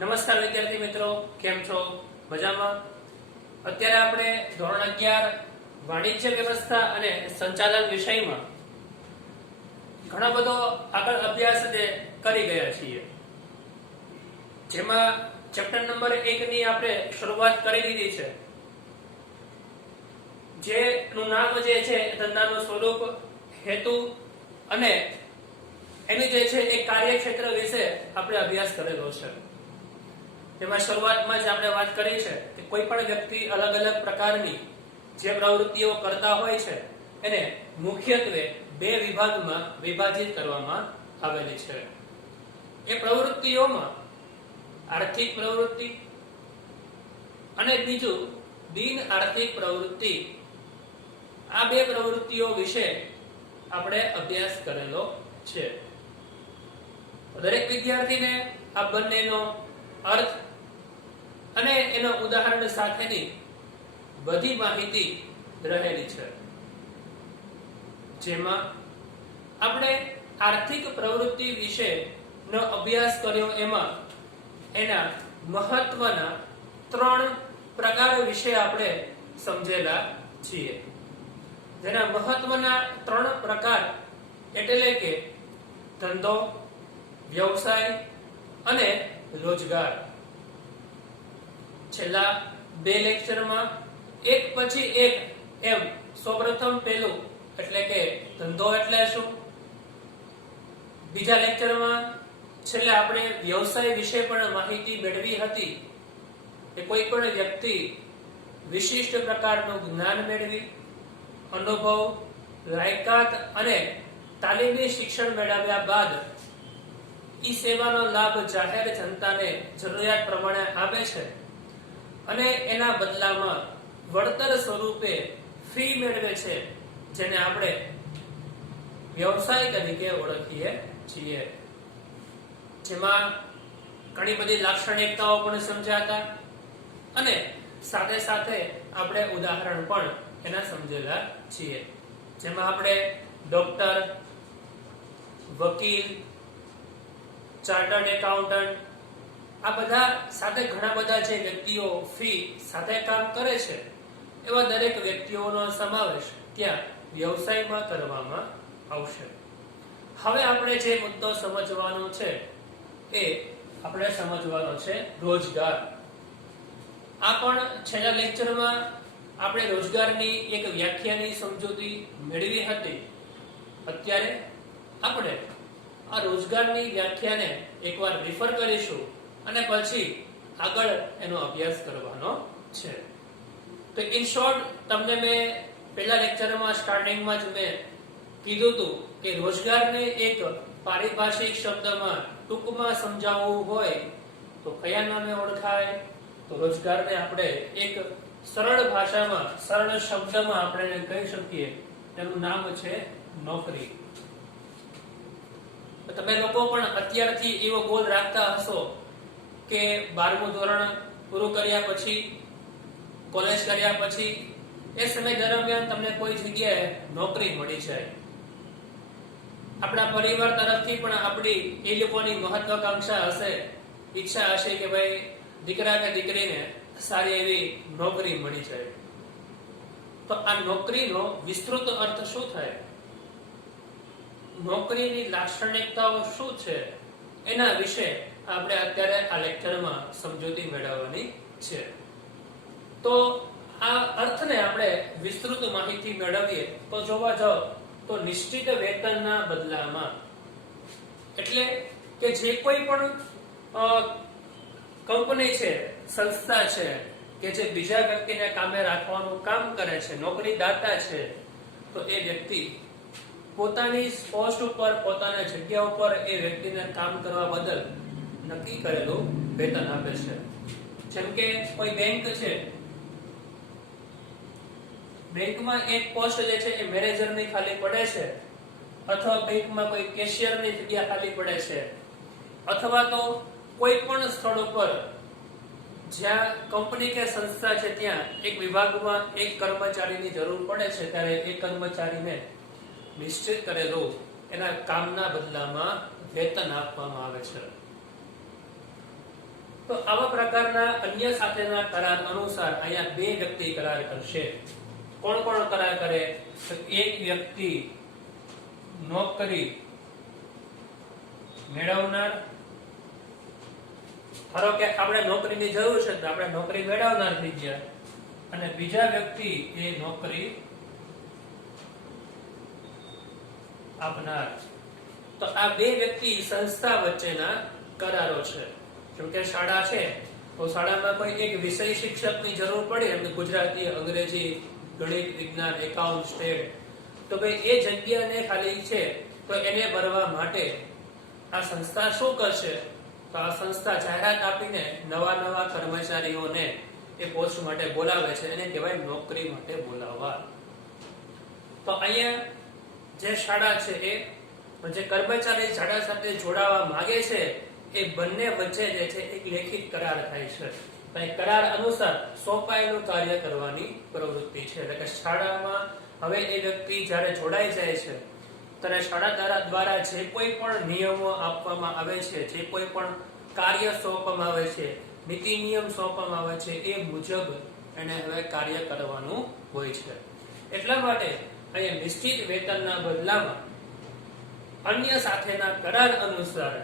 નમસ્કાર વિદ્યાર્થી મિત્રો, કેમ છો? મજામાં? અત્યારે આપણે ધોરણ 11 વાણિજ્ય વ્યવસ્થા અને સંચાલન વિષયમાં ઘણો બધો આગળ અભ્યાસ કરી ગયા છીએ, જેમાં ચેપ્ટર નંબર 1 ની આપણે શરૂઆત કરી દીધી છે, જેનું નામ છે ધંધાનું સ્વરૂપ, હેતુ અને એનું છે એક કાર્યક્ષેત્ર વિશે આપણે અભ્યાસ કરેલો છે. તેમાં શરૂઆતમાં જ આપણે વાત કરી છે કે કોઈ પણ વ્યક્તિ અલગ અલગ પ્રકારની જે પ્રવૃત્તિઓ કરતા હોય છે એને મુખ્યત્વે બે વિભાગમાં વિભાજિત કરવામાં આવેલી છે. એ પ્રવૃત્તિઓમાં આર્થિક પ્રવૃત્તિ અને બીજું બિન આર્થિક પ્રવૃત્તિ, આ બે પ્રવૃત્તિઓ વિશે આપણે અભ્યાસ કરેલો છે. દરેક વિદ્યાર્થીને આ બંનેનો અર્થ અને એના ઉદાહરણ સાથેની બધી માહિતી રહેલી છે. જેમાં આપણે આર્થિક પ્રવૃત્તિ વિશેનો અભ્યાસ કર્યો, એમાં એના મહત્વના 3 પ્રકાર વિશે આપણે સમજેલા છીએ. જેના મહત્વના 3 પ્રકાર એટલે કે ધંધો, વ્યવસાય અને રોજગાર. છેલ્લા 2 લેક્ચરમાં એક પછી એક એમ સૌપ્રથમ પહેલું એટલે કે ધંધો એટલે શું, બીજા લેક્ચરમાં છેલ્લે આપણે વ્યવસાય વિશે પણ માહિતી મેળવી હતી કે કોઈ પણ વ્યક્તિ વિશિષ્ટ પ્રકારનું જ્ઞાન મેળવી, અનુભવ, લાયકાત અને તાલીમી શિક્ષણ મેળવ્યા બાદ ઈ સેવાનો લાભ જાહેર જનતાને જરૂરિયાત પ્રમાણે આપે છે અને એના બદલામાં વળતર સ્વરૂપે ફી મેળવે છે, જેને આપણે વ્યવસાય તરીકે ઓળખીએ છીએ. જેમાં ઘણી બધી લાક્ષણિકતાઓ પણ સમજાતા અને સાથે સાથે આપણે ઉદાહરણ પણ એના સમજેલા છીએ. જેમાં આપણે ડોક્ટર, વકીલ, ચાર્ટર્ડ એકાઉન્ટન્ટ, આ બધા સાથે ઘણા બધા જે વ્યક્તિઓ ફી સાથે કામ કરે છે, એવા દરેક વ્યક્તિઓનો સમાવેશ ત્યાં વ્યવસાયમાં કરવામાં આવશે. હવે આપણે જે મુદ્દો સમજવાનો છે એ આપણે સમજવાનો છે રોજગાર. આ પણ છેલ્લા લેક્ચરમાં આપણે રોજગારની એક વ્યાખ્યાની સમજૂતી મેળવી હતી. અત્યારે આપણે આ રોજગારની વ્યાખ્યાને એકવાર રિફર કરીશું અને પછી આગળ એનો અભ્યાસ કરવાનો છે. તો ઇન શોર્ટ તમને મેં પહેલા લેક્ચરમાં સ્ટાર્ટિંગમાં જ મેં કીધું હતું કે રોજગારને એક પારિભાષિક શબ્દમાં ટૂંકમાં સમજાવવું હોય તો કયા નામે ઓળખાય? તો રોજગારને આપણે એક સરળ ભાષામાં, સરળ શબ્દમાં આપણે કહી શકીએ, તેનું નામ છે નોકરી. તમે લોકો પણ અત્યારથી એવો ગોલ રાખતા હશો કે 12મું ધોરણ પૂરું કર્યા પછી, કોલેજ કર્યા પછી એ સમય દરમિયાન તમને કોઈ જગ્યાએ નોકરી મળી જાય. આપણા પરિવાર તરફથી પણ આપણી એ લોકોની મહત્વાકાંક્ષા હશે, ઈચ્છા હશે કે ભાઈ દીકરા કે દીકરીને સારી એવી નોકરી મળી જાય. તો આ નોકરીનો વિસ્તૃત અર્થ શું થાય, નોકરીની લાક્ષણિકતાઓ શું છે, એના વિશે આપણે અત્યારે આ લેક્ચરમાં સમજૂતી મેળવવાની છે. તો આ અર્થને આપણે વિસ્તૃત માહિતી મેળવીએ તો જોવા જાવ તો નિશ્ચિત વેતનના બદલામાં, એટલે કે જે કોઈ પણ કંપની છે, સંસ્થા છે કે જે બીજા વ્યક્તિને કામે રાખવાનું કામ કરે છે, નોકરીદાતા છે, તો એ વ્યક્તિ પોતાની પોસ્ટ ઉપર, પોતાની જગ્યા ઉપર એ વ્યક્તિને કામ કરવા બદલ નક્કી કરેલું વેતન આપે છે. જેમ કે કોઈ બેંક છે, બેંકમાં એક પોસ્ટ જે છે એ મેનેજરની ખાલી પડે છે, અથવા બેંકમાં કોઈ કેશિયરની જગ્યા ખાલી પડે છે, અથવા તો કોઈ પણ સ્થળ ઉપર જ્યાં કંપની કે સંસ્થા છે ત્યાં એક વિભાગમાં એક કર્મચારીની જરૂર પડે છે, ત્યારે એ કર્મચારીને નિશ્ચિત કરેલું એના કામના બદલામાં વેતન આપવામાં આવે છે. તો આવા પ્રકારના અન્ય સાથેના કરાર અનુસાર અહીંયા બે વ્યક્તિ કરાર કરશે. કોણ કોણ કરાર કરે? તો એક વ્યક્તિ નોકરી મેળવનાર, ધારો કે આપણે નોકરીની જરૂર છે તો આપણે નોકરી મેળવનાર થઈ ગયા, અને બીજા વ્યક્તિ એ નોકરી આપનાર. તો આ બે વ્યક્તિ સંસ્થા વચ્ચેના કરારો છે. જેમ કે શાળા છે તો શાળામાં કોઈ એક વિષય શિક્ષકની જરૂર પડે, એમ ગુજરાતી, અંગ્રેજી, ગણિત, વિજ્ઞાન, એકાઉન્ટ, સ્ટેટ, તો ભાઈ એ જગ્યાને ખાલી છે તો એને ભરવા માટે આ સંસ્થા શું કરશે? તો આ સંસ્થા જાહેરાત આપીને નવા કર્મચારીઓને એ પોસ્ટ માટે બોલાવે છે, એને કહેવાય નોકરી માટે બોલાવવા. તો અહીંયા જે શાળા છે એ જે કર્મચારી શાળા સાથે જોડાવા માંગે છે એ બંને વચ્ચે જે છે એક લેખિત કરાર થાય છે. અને કરાર અનુસાર સોંપાયેલું કાર્ય કરવાની પ્રવૃત્તિ છે. એટલે કે શાળામાં હવે એ વ્યક્તિ જ્યારે જોડાઈ જાય છે ત્યારે શાળા દ્વારા જે કોઈ પણ નિયમો આપવામાં આવે છે, જે કોઈ પણ કાર્ય સોંપવામાં આવે છે, નીતિ નિયમ સોંપવામાં આવે છે, એ મુજબ એને હવે કાર્ય કરવાનું હોય છે. એટલા માટે અહીંયા નિશ્ચિત વેતનના બદલામાં અન્ય સાથેના કરાર અનુસાર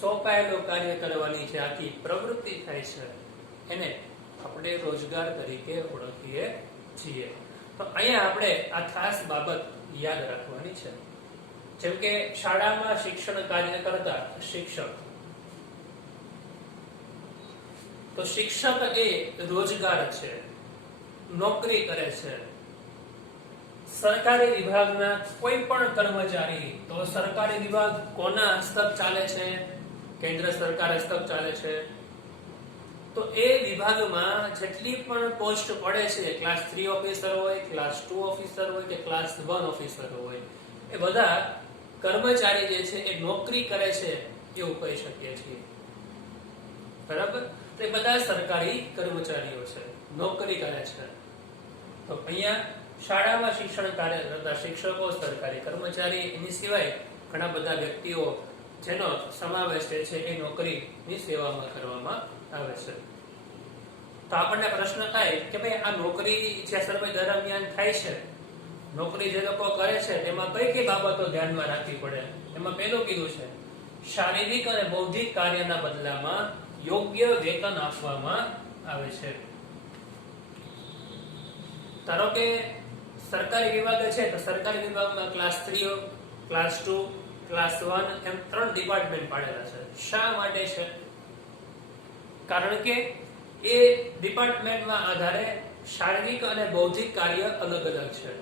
સોંપાયેલું કાર્ય કરવાની જે આખી પ્રવૃત્તિ થાય છે એને આપણે રોજગાર તરીકે ઓળખીએ છીએ. તો અહીંયા આપણે આ ખાસ બાબત યાદ રાખવાની છે. જેમ કે શાળામાં શિક્ષણ કાર્ય કરતા શિક્ષક, તો શિક્ષક એ રોજગાર છે, નોકરી કરે છે. સરકારી વિભાગના કોઈ પણ કર્મચારી, તો સરકારી વિભાગ કોના હસ્તક ચાલે છે? કેન્દ્ર સરકાર હસ્તક ચાલે છે. તો એ વિભાગમાં જેટલી પણ પોસ્ટ પડે છે, ક્લાસ 3 ઓફિસર હોય, ક્લાસ 2 ઓફિસર હોય કે ક્લાસ 1 ઓફિસર હોય, એ બધા કર્મચારી જે છે એ નોકરી કરે છે એવું કહી શકીએ છીએ. બરાબર? તો એ બધા સરકારી કર્મચારીઓ છે, નોકરી કરે છે. તો અહીંયા શાળામાં શિક્ષણ કાર્ય કરતા શિક્ષકો, સરકારી કર્મચારી, એની સિવાય ઘણા બધા વ્યક્તિઓ જેનો સમાવેશ છે એ નોકરીની સેવામાં કરવામાં આવે છે. તો આપણને પ્રશ્ન થાય કે ભાઈ આ નોકરી જે સમય દરમિયાન થાય છે, નોકરી જે લોકો કરે છે તેમાં કઈ કઈ બાબતો ધ્યાનમાં રાખવી પડે? એમાં પહેલું કીધું છે શારીરિક અને બૌદ્ધિક કાર્યના બદલામાં યોગ્ય વેતન આપવામાં આવે છે. ધારો કે સરકારી વિભાગ છે તો સરકારી વિભાગમાં ક્લાસ 3, ક્લાસ 2, ક્લાસ 1 એમ 3 ડિપાર્ટમેન્ટ પાડેલા છે. શા માટે છે? કારણ કે એ ડિપાર્ટમેન્ટમાં આધારે શારીરિક અને બૌદ્ધિક કાર્ય અલગ અલગ છે.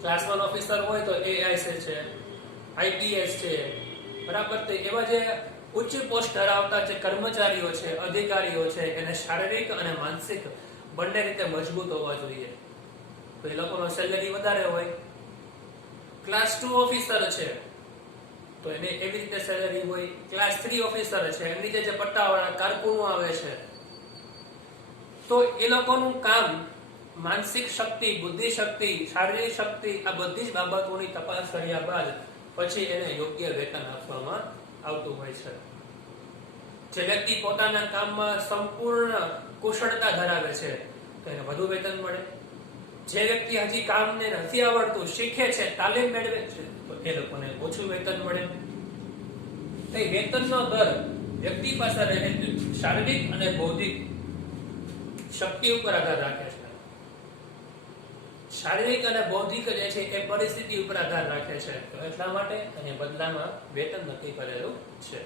ક્લાસ 1 ઓફિસર હોય તો એઆઈએસ છે, આઈપીએસ છે, બરાબર? તો એવા જે ઉચ્ચ પોસ્ટ ધરાવતા જે કર્મચારીઓ છે, અધિકારીઓ છે, એને શારીરિક અને માનસિક બંને રીતે મજબૂત હોવા જોઈએ. તો એ લોકોનો સેલેરી વધારે હોય. ક્લાસ 2 ઓફિસર છે તો એને એવી રીતે સેલેરી હોય. ક્લાસ 3 ઓફિસર છે, એમની જે પટ્ટાવાળા કારકુનો આવે છે, તો એ લોકોનું કામ માનસિક શક્તિ, બુદ્ધિ શક્તિ, શારીરિક શક્તિ, આ બધી જ બાબતોની તપાસ કર્યા બાદ પછી એને યોગ્ય વેતન આપવામાં આવતું હોય છે. જે વ્યક્તિ પોતાના કામમાં સંપૂર્ણ કુશળતા ધરાવે છે તો એને વધુ વેતન મળે. જે વ્યક્તિ હજી કામને નથી આવડતું, શીખે છે, તાલીમ મેળવે છે, તો એ લોકોને ઓછું વેતન મળે. તો વેતનનો દર વ્યક્તિ પાસે રહેલી શારીરિક અને બૌદ્ધિક શક્તિ ઉપર આધાર રાખે છે. શારીરિક અને બૌદ્ધિક જે છે એ પરિસ્થિતિ ઉપર આધાર રાખે છે. તો એટલા માટે અને બદલામાં વેતન નક્કી કરેલું છે.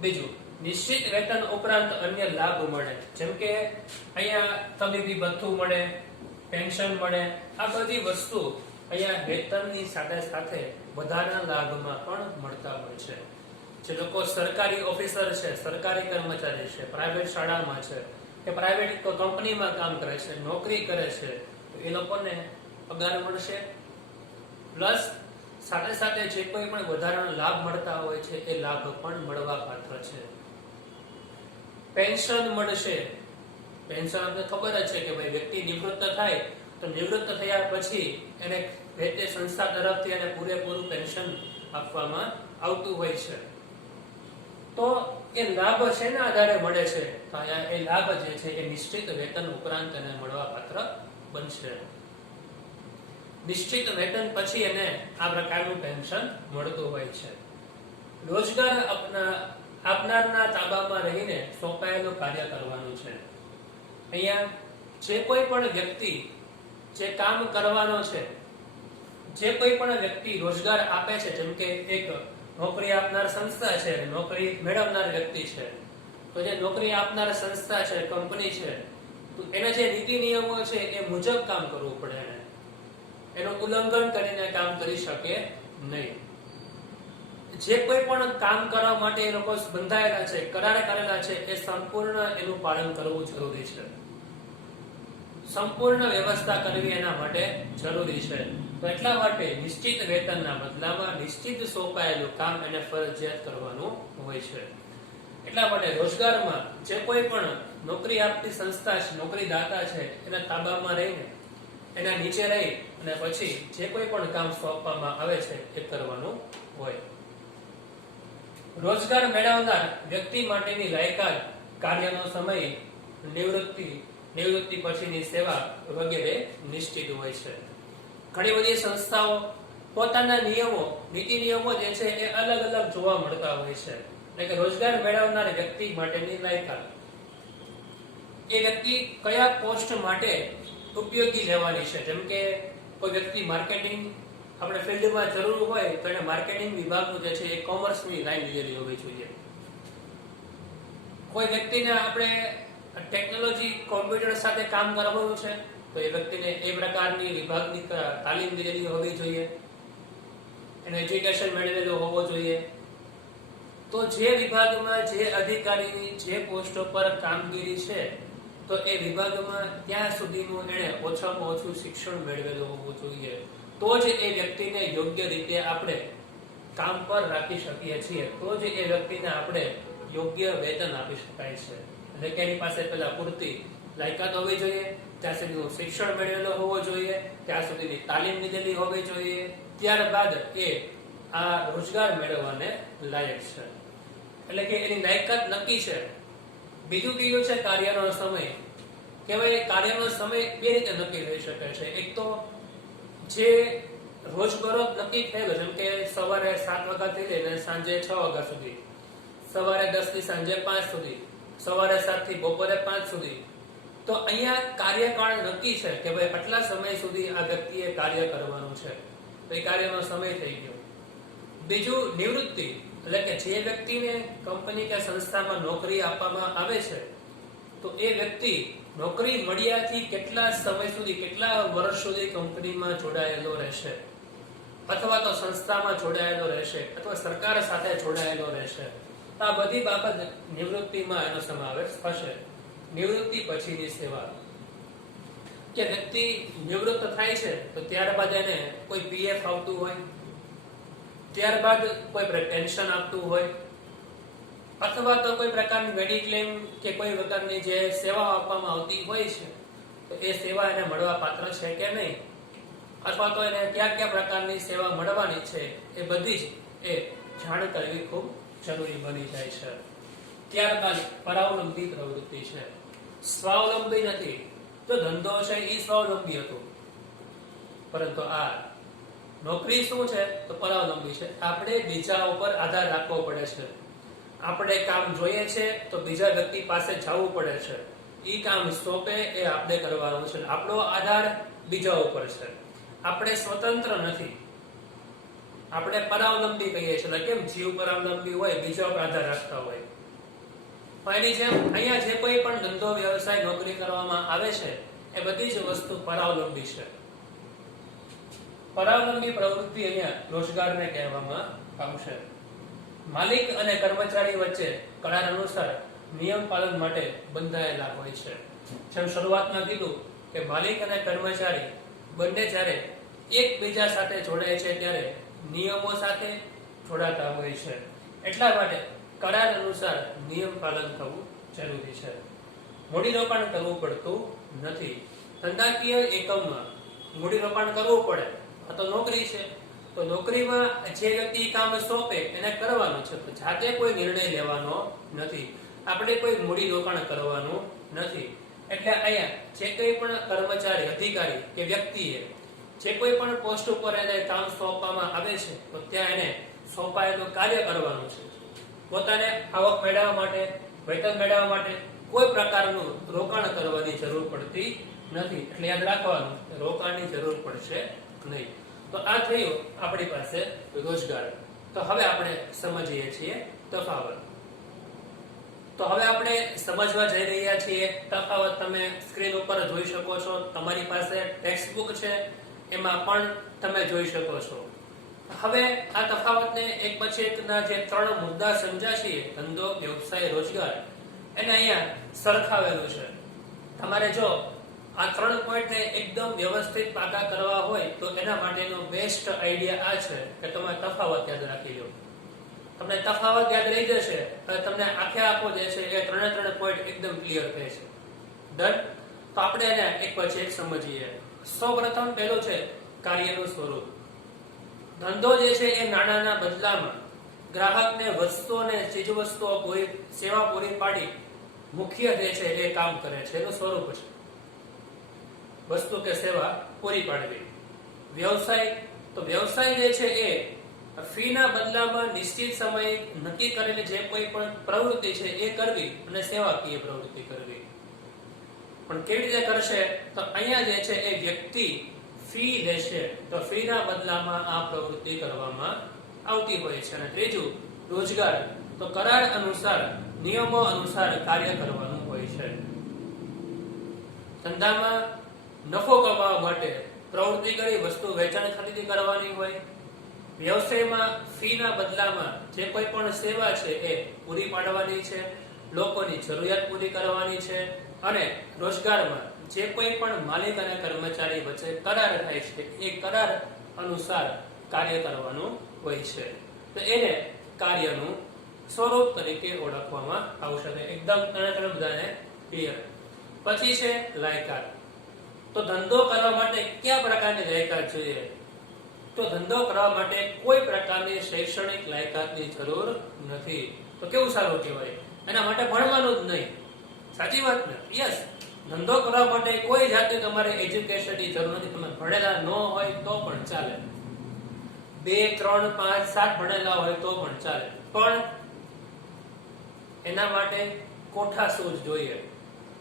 બીજું, નિશ્ચિત વેતન ઉપરાંત અન્ય લાભ મળે. જેમ કે અહીંયા તબીબી ભથ્થું મળે, પેન્શન મળે. આ બધી વસ્તુ અહીંયા વેતનની સાથે સાથે વધારાના લાભમાં પણ મળતા હોય છે. જે લોકો સરકારી ઓફિસર છે, સરકારી કર્મચારી છે, પ્રાઇવેટ શાળામાં છે કે પ્રાઇવેટ કંપનીમાં કામ કરે છે, નોકરી કરે છે, તો એ લોકોને પગાર મળશે. પ્લસ સાથે સાથે જે કોઈ પણ વધારાના લાભ મળતા હોય છે એ લાભ પણ મળવા પાત્ર છે. પેન્શન મળશે. પેન્શન આપણે ખબર જ છે કે ભાઈ વ્યક્તિ નિવૃત્ત થાય તો નિવૃત્ત થયા પછી એને તે સંસ્થા તરફથી એને પૂરેપૂરું પેન્શન આપવામાં આવતું હોય છે. તો એ લાભ શેના આધારે મળે છે? તો અહીંયા એ લાભ જે છે એ નિશ્ચિત વેતન ઉપરાંત એને મળવા પાત્ર બનશે. નિશ્ચિત વેતન પછી એને આ પ્રકારનું પેન્શન મળતું હોય છે. રોજગાર આપનારના તાબામાં રહીને સોંપાયેલું કાર્ય કરવાનું છે. અહીંયા જે કોઈ પણ વ્યક્તિ જે કામ કરવાનો છે, જે કોઈ પણ વ્યક્તિ રોજગાર આપે છે, જેમ કે એક નોકરી આપનાર સંસ્થા છે, નોકરી મેળવનાર વ્યક્તિ છે, તો જે નોકરી આપનાર સંસ્થા છે, કંપની છે, તો એના જે નીતિ નિયમો છે એ મુજબ કામ કરવું પડે. એનું ઉલ્લંઘન કરીને કામ કરી શકે નહીં. જે કોઈ પણ કામ કરવા માટે એ લોકો બંધાયેલા છે, કરાર કરેલા છે, એ સંપૂર્ણ એનું પાલન કરવું જરૂરી છે. સંપૂર્ણ વ્યવસ્થા કરવી એના માટે જરૂરી છે. તો એટલા માટે નિશ્ચિત વેતનના બદલામાં નિશ્ચિત સોંપાયેલું કામ એને ફરજિયાત કરવાનું હોય છે. એટલા માટે રોજગારમાં જે કોઈ પણ નોકરી આપતી સંસ્થા છે, નોકરીદાતા છે, એના તાબામાં રહીને એના નીચે રહી અને પછી જે કોઈ પણ કામ સોંપવામાં આવે છે એ કરવાનું હોય. રોજગાર મેળવનાર વ્યક્તિ માટેની લાયકાત, કાર્યનો સમય, નિવૃત્તિ પછીની સેવા વગેરે નિશ્ચિત હોય છે. ઘણી બધી સંસ્થાઓ પોતાના નિયમો, નીતિ નિયમો જે છે એ અલગ અલગ જોવા મળતા હોય છે. એટલે કે રોજગાર મેળવનાર વ્યક્તિ માટેની લાયકાત, એ વ્યક્તિ કયા પોસ્ટ માટે ઉપયોગી લેવાની છે. જેમ કે કોઈ વ્યક્તિ માર્કેટિંગ આપણે ફિલ્ડમાં જરૂર હોય તો એને માર્કેટિંગ વિભાગનું જે છે એ કોમર્સની લાઈન લીધેલી હોવી જોઈએ. કોઈ વ્યક્તિને આપણે ટેકનોલોજી, કોમ્પ્યુટર સાથે કામ કરવાનું છે તો એ વ્યક્તિને એ પ્રકારની વિભાગની તાલીમ લીધેલી હોવી જોઈએ, એને એજ્યુકેશન મેળવેલું હોવું જોઈએ. તો જે વિભાગમાં જે અધિકારીની જે પોસ્ટ પર કામગીરી છે તો એ વિભાગમાં ત્યાં સુધીનું એણે ઓછામાં ઓછું શિક્ષણ મેળવેલું હોવું જોઈએ. તો જ એ વ્યક્તિને યોગ્ય રીતે આપણે કામ પર રાખી શકીએ છીએ. તો જ એ વ્યક્તિને આપણે યોગ્ય વેતન આપી શકાય છે. એટલે કે એની પાસે પેલા પૂરતી લાયકાત હોવી જોઈએ, ત્યાં સુધીનું શિક્ષણ મેળવેલું હોવું જોઈએ, ત્યાં સુધીની તાલીમ લીધેલી હોવી જોઈએ. ત્યારબાદ એ આ રોજગાર મેળવવાને લાયક છે. એટલે કે એની લાયકાત નક્કી છે. બીજું કીધું છે કાર્યનો સમય. કહેવાય કાર્યનો સમય બે રીતે નક્કી થઈ શકે છે. એક તો જે રોજબરોજ નક્કી થયેલો, જેમ કે સવારે 7 વાગ્યાથી લઈને સાંજે 6 વાગ્યા સુધી, સવારે 10 થી સાંજે 5 સુધી, સવારે 7 થી બપોરે 5 સુધી. તો અહીંયા કાર્યકાળ નક્કી છે કે ભાઈ આટલા સમય સુધી આ વ્યક્તિએ કાર્ય કરવાનું છે. તો એ કાર્યનો સમય થઈ ગયો. બીજું નિવૃત્તિ, એટલે કે જે વ્યક્તિને કંપની કે સંસ્થામાં નોકરી આપવામાં આવે છે તો એ વ્યક્તિ નોકરી મળ્યાથી કેટલા સમય સુધી, કેટલા વર્ષ સુધી કંપનીમાં જોડાયેલો રહેશે, અથવા તો સંસ્થામાં જોડાયેલો રહેશે, અથવા સરકાર સાથે જોડાયેલો રહેશે. આ બધી બાબત નિવૃત્તિમાં એનો સમાવેશ થશે. નિવૃત્તિ પછીની સેવા, કે વ્યક્તિ નિવૃત્ત થાય છે તો ત્યારબાદ એને કોઈ પીએફ આવતું હોય, ત્યારબાદ કોઈ પેન્શન આપતું હોય, અથવા તો કોઈ પ્રકારની મેડિક્લેમ કે કોઈ પ્રકારની જે સેવા આપવામાં આવતી હોય છે તો એ સેવા એને મળવા પાત્ર છે કે નહીં, અથવા તો એને કયા પ્રકારની સેવા મળવાની છે એ બધી જ એ જાણ કરવી ખૂબ જરૂરી બની જાય છે. ત્યારબાદ પરાવલંબી પ્રવૃત્તિ છે. સ્વાવલંબી નથી. જો ધંધો છે એ સ્વાવલંબી હતો, પરંતુ આ નોકરી શું છે તો પરાવલંબી છે. આપણે બીજા ઉપર આધાર રાખવો પડે છે. આપણે કામ જોઈએ છે તો બીજા વ્યક્તિ પાસે જવું પડે છે. ઈ કામ સોંપે એ આપણે કરવાનું છે. આપણો આધાર બીજા ઉપર છે. આપણે સ્વતંત્ર નથી. આપણે પરાવલંબી કહીએ છીએ. કેમ જીવ પરાવલંબી હોય, બીજા ઉપર આધાર રાખતા હોય. એની જેમ અહીંયા જે કોઈ પણ ધંધો, વ્યવસાય, નોકરી કરવામાં આવે છે એ બધી જ વસ્તુ પરાવલંબી છે. પરાવલંબી પ્રવૃત્તિ અહીંયા રોજગારને કહેવામાં આવશે. માલિક અને કર્મચારી વચ્ચે કરાર અનુસાર નિયમ પાલન માટે બંધાયેલા હોય છે. જેમ શરૂઆતમાં કીધું કે માલિક અને કર્મચારી બંને જ્યારે એકબીજા સાથે જોડાય છે ત્યારે નિયમો સાથે જોડાતા હોય છે. એટલા માટે કરાર અનુસાર નિયમ પાલન થવું જરૂરી છે. મૂડીરોકાણ કરવું પડતું નથી. ધંધાકીય એકમમાં મૂડીરોકાણ કરવું પડે, આ તો નોકરી છે. તો નોકરીમાં જે વ્યક્તિ કામ સોંપે એને કરવાનું છે, તો જાતે કોઈ નિર્ણય લેવાનો નથી, આપણે કોઈ મૂડી રોકાણ કરવાનું નથી. એટલે અહીંયા જે કોઈ પણ કર્મચારી, અધિકારી કે વ્યક્તિએ જે કોઈ પણ પોસ્ટ ઉપર એને કામ સોંપવામાં આવે છે, તો ત્યાં એને સોંપાયેલું કાર્ય કરવાનું છે. પોતાને આવક મેળવવા માટે, વેતન મેળવવા માટે કોઈ પ્રકારનું રોકાણ કરવાની જરૂર પડતી નથી. એટલે યાદ રાખવાનું, રોકાણની જરૂર પડશે નહીં. તો આ થયું આપણી પાસે રોજગાર. તો હવે આપણે સમજીએ છીએ તફાવત. તો હવે આપણે સમજવા જઈ રહ્યા છીએ તફાવત. તમે સ્ક્રીન ઉપર જોઈ શકો છો, તમારી પાસે ટેક્સ્ટ બુક છે, એમાં પણ તમે જોઈ શકો છો. હવે આ તફાવતને એક પછી એકના જે 3 મુદ્દા સમજ્યા છીએ, ધંધો, વ્યવસાય, રોજગાર, એને અહીંયા સરખાવેલું છે. તમારે જો આ 3 પોઈન્ટને એકદમ વ્યવસ્થિત પાકા કરવા હોય તો એના માટેનો બેસ્ટ આઈડિયા આ છે કે તમે તફાવત યાદ રાખી લો. તમને તફાવત યાદ રહી જશે, તમને આખો જે છે એ 3 પોઈન્ટ એકદમ ક્લિયર થાય છે. ડન. તો આપણે એને એક પછી એક સમજીએ. સૌપ્રથમ પહેલું છે કાર્યનું સ્વરૂપ. ધંધો જે છે એ નાણાંના બદલામાં ગ્રાહકને વસ્તુઓને ચીજવસ્તુઓ સેવા પૂરી પાડી મુખ્ય જે છે એ કામ કરે છે, એનું સ્વરૂપ છે વસ્તુ કે સેવા પૂરી પાડવી. વ્યવસાય, તો વ્યવસાય જે છે એ ફીના બદલામાં નિશ્ચિત સમયે નક્કી કરેલી જે કોઈ પણ પ્રવૃત્તિ છે એ કરવી અને સેવાકીય પ્રવૃત્તિ કરવી. પણ કેવી રીતે કરશે? તો અહીંયા જે છે એ વ્યક્તિ ફી લેશે, તો ફીના બદલામાં આ પ્રવૃત્તિ કરવામાં આવતી હોય છે. અને ત્રીજું રોજગાર, તો કરાર અનુસાર, નિયમો અનુસાર કાર્ય કરવાનું હોય છે. ધંધામાં નફો કમાવા માટે પ્રવૃત્તિ કરી વસ્તુ વેચાણ ખરીદી કરવાની હોય. વ્યવસાયમાં ફીના બદલામાં જે કોઈ પણ સેવા છે એ પૂરી પાડવાની છે, લોકોની જરૂરિયાત પૂરી કરવાની છે. અને રોજગારમાં જે કોઈ પણ માલિક અને કર્મચારી વચ્ચે કરાર થાય છે, એ કરાર અનુસાર કાર્ય કરવાનું હોય છે. તો એને કાર્યનું સ્વરૂપ તરીકે ઓળખવામાં આવશે. એકદમ બધાને ક્લિયર. પછી છે લાયકાત. તો ધંધો કરવા માટે કયા પ્રકારની લાયકાત જોઈએ? તો ધંધો કરવા માટે કોઈ પ્રકારની શૈક્ષણિક લાયકાતની જરૂર નથી. તો કેવું સારું કહેવાય, એના માટે ભણવાનું જ નહીં. સાચી વાત ને? યસ. ધંધો કરવા માટે કોઈ જાતની તમારે એજ્યુકેશનની જરૂર નથી. તમે ભણેલા ન હોય તો પણ ચાલે, 2, 3, 5, 7 ભણેલા હોય તો પણ ચાલે. પણ એના માટે કોઠા સૂઝ જોઈએ,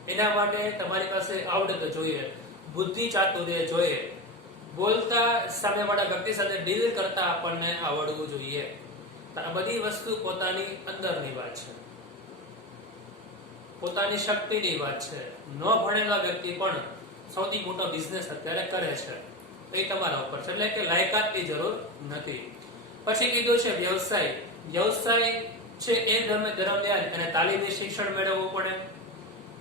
એના માટે તમારી પાસે આવડત જોઈએ, બુદ્ધિ ચાતુર્ય જોઈએ, બોલતા સામેવાળા વ્યક્તિ સાથે ડીલ કરતા આપણને આવડવું જોઈએ. આ બધી વસ્તુ પોતાની અંદરની વાત છે, પોતાની શક્તિની વાત છે. ન ભણેલા વ્યક્તિ પણ સૌથી મોટો બિઝનેસ અત્યારે કરે છે, એ તમારા ઉપર છે. એટલે કે લાયકાતની જરૂર નથી. પછી કીધું છે વ્યવસાય. વ્યવસાય છે એ દરમિયાન એને તાલીમી શિક્ષણ મેળવવું પડે,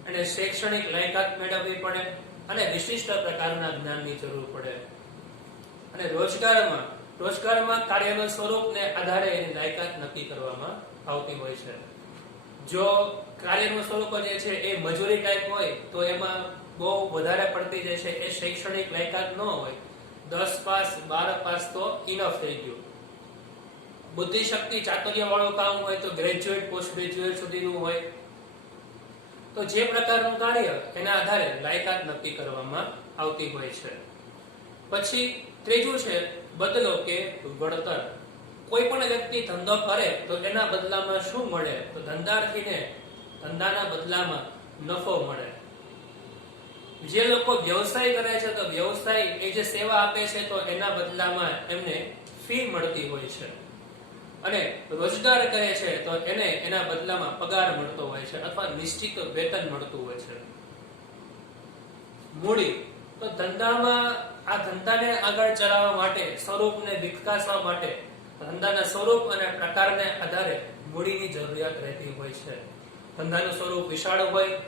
અને શૈક્ષણિક લાયકાત મેળવવી પડે, અને વિશિષ્ટ પ્રકારના જ્ઞાનની જરૂર પડે. અને રોજગારમાં કાર્યના સ્વરૂપને આધારે એની લાયકાત નક્કી કરવામાં આવતી હોય છે. જો કાર્યનું સ્વરૂપ જે છે એ મજૂરી ટાઈપ હોય તો એમાં બહુ વધારે પડતી જે છે એ શૈક્ષણિક લાયકાત ન હોય. 10 પાસ 12 પાસ તો ઇનફ થઈ ગયું. બુદ્ધિશક્તિ ચાતુર્ય વાળું કામ હોય તો ગ્રેજ્યુએટ, પોસ્ટ ગ્રેજ્યુએટ સુધીનું હોય. તો જે પ્રકારનું કાર્ય એના આધારે લાયકાત નક્કી કરવામાં આવતી હોય છે. પછી ત્રીજું છે બદલો કે વળતર. કોઈ પણ વ્યક્તિ ધંધો કરે તો એના બદલામાં શું મળે? તો ધંધાર્થીને ધંધાના બદલામાં નફો મળે. જે લોકો વ્યવસાય કરે છે તો વ્યવસાય એ જે સેવા આપે છે તો એના બદલામાં એમને ફી મળતી હોય છે. અને રોજગાર કરે છે તો એને એના બદલામાં પગાર મળતો હોય છે, અથવા નિશ્ચિત વેતન મળતું હોય છે. મૂડી, તો ધંધામાં આ ધંધાને આગળ ચલાવવા માટે, સ્વરૂપને વિકસાવવા માટે ધંધાના સ્વરૂપ અને પ્રકારને આધારે મૂડીની જરૂરિયાત રહેતી હોય છે. ધંધાનું સ્વરૂપ વિશાળ હોય,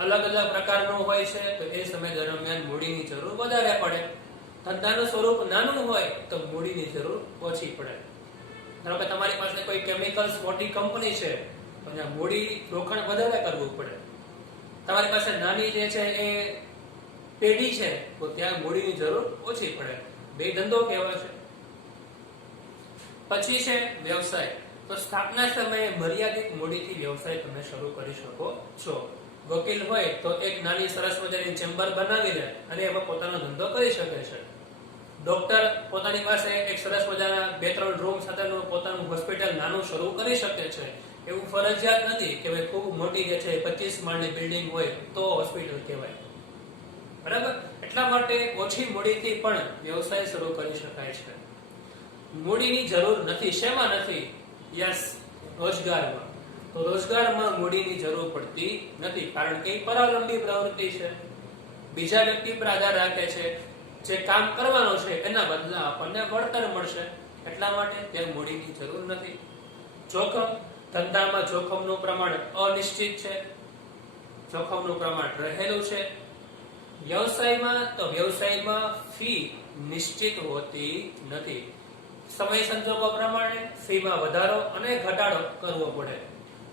અલગ અલગ પ્રકારનું હોય છે, તો એ સમય દરમિયાન મૂડીની જરૂર વધારે પડે. ધંધાનું સ્વરૂપ નાનું હોય તો મૂડીની જરૂર ઓછી પડે. ધારો કે તમારી પાસે કોઈ કેમિકલ્સ મોટી કંપની છે તો ત્યાં મૂડી રોકાણ વધારે કરવું પડે. તમારી પાસે નાની જે છે એ પેઢી છે તો ત્યાં મૂડીની જરૂર ઓછી પડે. બે ધંધો કહેવાય છે. પછી છે વ્યવસાય. તો સ્થાપના સમયે મર્યાદિત મૂડીથી વ્યવસાય તમે શરૂ કરી શકો છો. વકીલ હોય તો એક નાની સરસ મજાની ચેમ્બર બનાવીને અને એમાં પોતાનો ધંધો કરી શકે છે. ડોક્ટર પોતાની પાસે એક સરસ મજાના 2-3 રૂમ સાથેનું પોતાનું હોસ્પિટલ નાનું શરૂ કરી શકે છે. એવું ફરજિયાત નથી કે ભાઈ ખૂબ મોટી જે છે 25 માળની બિલ્ડિંગ હોય તો હોસ્પિટલ કહેવાય. બરાબર? એટલા માટે ઓછી મૂડીથી પણ વ્યવસાય શરૂ કરી શકાય છે. મૂડીની જરૂર નથી. શેમાં નથી? યસ, રોજગારમાં. તો રોજગારમાં મૂડીની જરૂર પડતી નથી, કારણ કે એ પરાવલંબી પ્રવૃત્તિ છે. બીજા વ્યક્તિ પર આધાર રાખે છે. જે કામ કરવાનો છે એના બદલા આપણને વળતર મળશે. એટલા માટે ત્યાં મૂડીની જરૂર નથી. જોખમ. ધંધામાં જોખમનું પ્રમાણ અનિશ્ચિત છે, જોખમનું પ્રમાણ રહેલું છે. વ્યવસાયમાં ફી નિશ્ચિત હોતી નથી. સમય સંજોગો પ્રમાણે ફીમાં વધારો અને ઘટાડો કરવો પડે.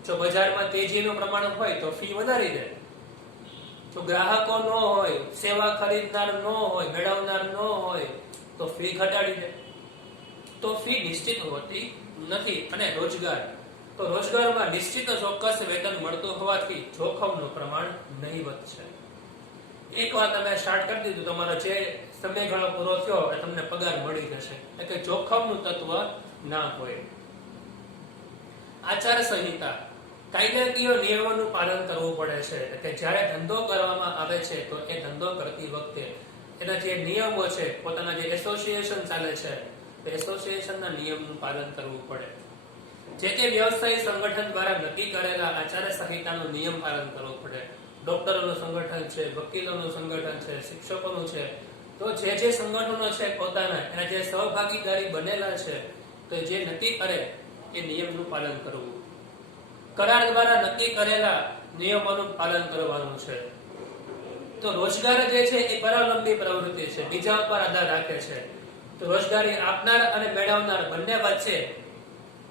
જો બજારમાં તેજીનું પ્રમાણ હોય તો ફી વધારી દે. જો ગ્રાહકો ન હોય, સેવા ખરીદનાર ન હોય, મેળવનાર ન હોય તો ફી ઘટાડી દે. તો ફી નિશ્ચિત હોતી નથી. અને તો રોજગારમાં નિશ્ચિત ચોક્કસ વેતન મળતું હોવાથી જોખમનું પ્રમાણ નહીવત છે. એકવાર તમે સ્ટાર્ટ કરી દીધું, તમારો જે સમયગાળો પૂરો થયો એટલે તમને પગાર મળી જશે. એટલે કે જોખમનું તત્વ ના હોય. આચાર સંહિતા. કાયદાકીય નિયમોનું પાલન કરવું પડે છે. એટલે જ્યારે ધંધો કરવામાં આવે છે તો એ ધંધો કરતી વખતે એના જે નિયમો છે, પોતાના જે એસોસિએશન ચાલે છે તે એસોસિએશનના નિયમનું પાલન કરવું પડે. જે તે વ્યવસાયી સંગઠન દ્વારા નક્કી કરેલા આચાર સંહિતાનું નિયમ પાલન કરવું પડે. ડોક્ટરોનું સંગઠન છે, વકીલોનું સંગઠન છે, શિક્ષકોનું છે, તો જે સંગઠનો છે પોતાના એના જે સહભાગીદારી બનેલા છે તો જે નક્કી કરે એ નિયમનું પાલન કરવું. કરાર દ્વારા નક્કી કરેલા નિયમોનું પાલન કરવાનું છે. તો રોજગાર જે છે એ પરાવલંબી પ્રવૃત્તિ છે, બીજા પર આધાર રાખે છે. તો રોજગારી આપનાર અને મેળવનાર બંને વચ્ચે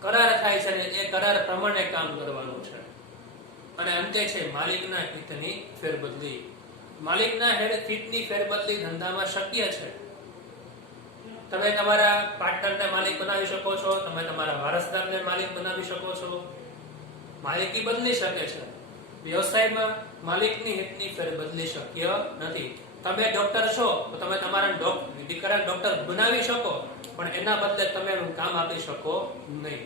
કરાર થાય છે અને એ કરાર પ્રમાણે કામ કરવાનું છે. અને અંતે છે માલિકના હિતની ફેરબદલી. માલિકના હિતની ફેરબદલી ધંધામાં શક્ય છે. તમે તમારા પાર્ટનરને માલિક બનાવી શકો છો, તમે તમારા વારસદારને માલિક બનાવી શકો છો. માલિકી બદલી શકે છે. વ્યવસાયમાં માલિકની હિતની ફેરબદલી શક્ય નથી. તમે ડોક્ટર છો તો તમે તમારા દીકરાને ડોક્ટર બનાવી શકો, પણ એના બદલે તમે એનું કામ આપી શકો નહીં.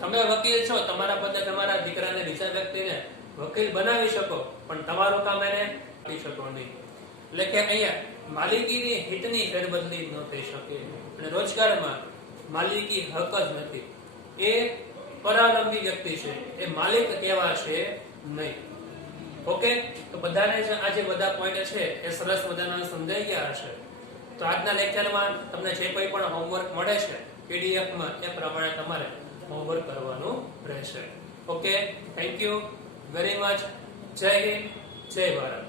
તમે વકીલ છો, તમારા બદલે તમારા દીકરાને બીજા વ્યક્તિને વકીલ બનાવી શકો, પણ તમારું કામ એને આપી શકો નહીં. એટલે કે અહીંયા માલિકીની હિતની ફેરબદલી ન થઈ શકે. અને રોજગારમાં માલિકી હક જ નથી. એ પરાવલંબી વ્યક્તિ છે, એ માલિક કહેવાશે નહીં. ઓકે, તો બધાને આ જે બધા પોઈન્ટ છે એ સરસ મજાના સમજાઈ ગયા હશે. તો આજના લેક્ચરમાં તમને જે કોઈ પણ હોમવર્ક મળે છે પીડીએફમાં એ પ્રમાણે તમારે હોમવર્ક કરવાનું રહેશે. Okay, thank you very much. જય હિન્દ, જય ભારત.